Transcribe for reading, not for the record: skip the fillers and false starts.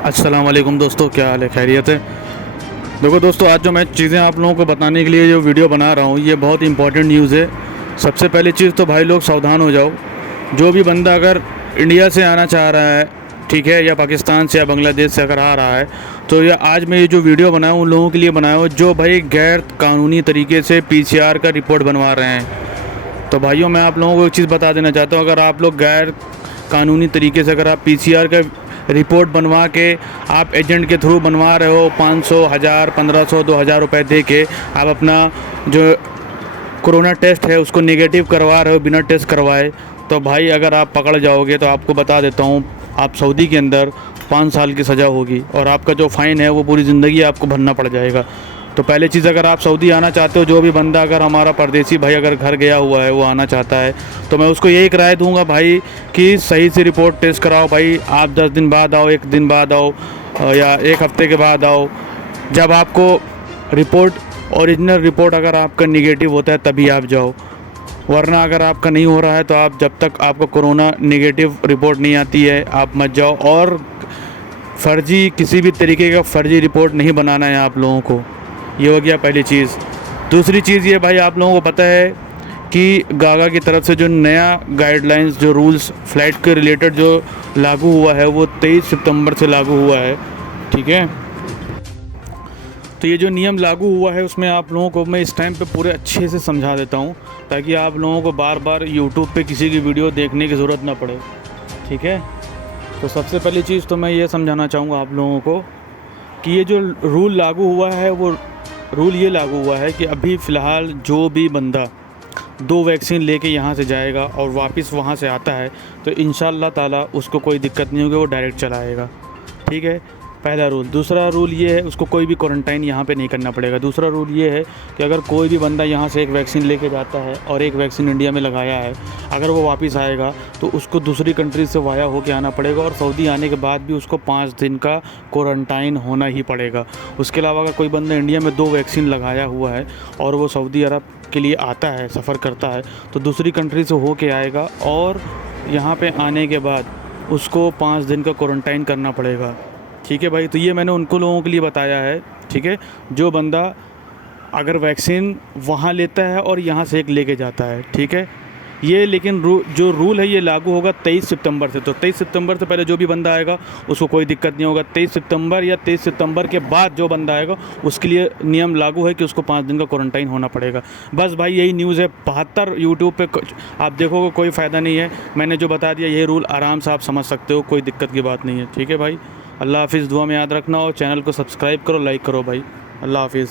अस्सलाम वालेकुम दोस्तों, क्या हाल है? खैरियत है? देखो दोस्तों, आज जो मैं चीज़ें आप लोगों को बताने के लिए जो वीडियो बना रहा हूँ, ये बहुत इंपॉर्टेंट न्यूज़ है। सबसे पहली चीज़ तो भाई लोग सावधान हो जाओ। जो भी बंदा अगर इंडिया से आना चाह रहा है, ठीक है, या पाकिस्तान से या बांग्लादेश से अगर आ रहा है, तो ये आज मैं ये जो वीडियो बनाया हूँ उन लोगों के लिए बनाया हूँ जो भाई गैर कानूनी तरीके से PCR का रिपोर्ट बनवा रहे हैं। तो भाइयों, मैं आप लोगों को एक चीज़ बता देना चाहता हूँ, अगर आप लोग गैर कानूनी तरीके से अगर आप PCR का रिपोर्ट बनवा के आप एजेंट के थ्रू बनवा रहे हो, 500, 1000, 1500, 2000 रुपये दे के आप अपना जो कोरोना टेस्ट है उसको नेगेटिव करवा रहे हो बिना टेस्ट करवाए, तो भाई अगर आप पकड़ जाओगे तो आपको बता देता हूँ, आप सऊदी के अंदर 5 साल की सज़ा होगी और आपका जो फ़ाइन है वो पूरी ज़िंदगी आपको भरना पड़ जाएगा। तो पहले चीज़, अगर आप सऊदी आना चाहते हो, जो भी बंदा अगर हमारा परदेसी भाई अगर घर गया हुआ है वो आना चाहता है, तो मैं उसको यही राय दूंगा भाई कि सही से रिपोर्ट टेस्ट कराओ। भाई आप 10 दिन बाद आओ, 1 दिन बाद आओ, या 1 हफ़्ते के बाद आओ। जब आपको रिपोर्ट, ओरिजिनल रिपोर्ट अगर आपका निगेटिव होता है तभी आप जाओ, वरना अगर आपका नहीं हो रहा है तो आप, जब तक आपका कोरोना निगेटिव रिपोर्ट नहीं आती है, आप मत जाओ। और फ़र्ज़ी, किसी भी तरीके का फ़र्ज़ी रिपोर्ट नहीं बनाना है आप लोगों को। ये हो गया पहली चीज़। दूसरी चीज़ ये, भाई आप लोगों को पता है कि गागा की तरफ से जो नया गाइडलाइंस, जो रूल्स फ़्लाइट के रिलेटेड जो लागू हुआ है वो 23 सितंबर से लागू हुआ है, ठीक है। तो ये जो नियम लागू हुआ है उसमें आप लोगों को मैं इस टाइम पे पूरे अच्छे से समझा देता हूँ, ताकि आप लोगों को बार बार यूट्यूब पे किसी की वीडियो देखने की ज़रूरत ना पड़े, ठीक है। तो सबसे पहली चीज़ तो मैं ये समझाना चाहूँगा आप लोगों को कि ये जो रूल लागू हुआ है, वो रूल ये लागू हुआ है कि अभी फ़िलहाल जो भी बंदा 2 वैक्सीन लेके यहाँ से जाएगा और वापस वहाँ से आता है, तो इंशाअल्लाह ताला उसको कोई दिक्कत नहीं होगी, वो डायरेक्ट चला आएगा, ठीक है। पहला रूल। दूसरा रूल ये है, उसको कोई भी क्वारंटाइन यहाँ पे नहीं करना पड़ेगा। दूसरा रूल ये है कि अगर कोई भी बंदा यहाँ से 1 वैक्सीन लेके जाता है और 1 वैक्सीन इंडिया में लगाया है, अगर वो वापस आएगा तो उसको दूसरी कंट्री से वाया होके आना पड़ेगा, और सऊदी आने के बाद भी उसको 5 दिन का क्वारंटाइन होना ही पड़ेगा। उसके अलावा अगर कोई बंदा इंडिया में 2 वैक्सीन लगाया हुआ है और वो सऊदी अरब के लिए आता है, सफ़र करता है, तो दूसरी कंट्री से होके आएगा और यहाँ पे आने के बाद उसको 5 दिन का क्वारंटाइन करना पड़ेगा, ठीक है भाई। तो ये मैंने उनको लोगों के लिए बताया है, ठीक है, जो बंदा अगर वैक्सीन वहाँ लेता है और यहाँ से एक लेके जाता है, ठीक है। ये लेकिन जो रूल है ये लागू होगा 23 सितंबर से। तो 23 सितंबर से पहले जो भी बंदा आएगा उसको कोई दिक्कत नहीं होगा। 23 सितंबर या 23 सितंबर के बाद जो बंदा आएगा उसके लिए नियम लागू है कि उसको 5 दिन का क्वारंटाइन होना पड़ेगा। बस भाई यही न्यूज़ है। 72 यूट्यूब पे आप देखोगे, कोई फ़ायदा नहीं है। मैंने जो बता दिया ये रूल आराम से आप समझ सकते हो, कोई दिक्कत की बात नहीं है, ठीक है भाई। अल्लाह हाफ़िज़। दुआ में याद रखना और चैनल को सब्सक्राइब करो, लाइक करो भाई। अल्लाह हाफ़िज़।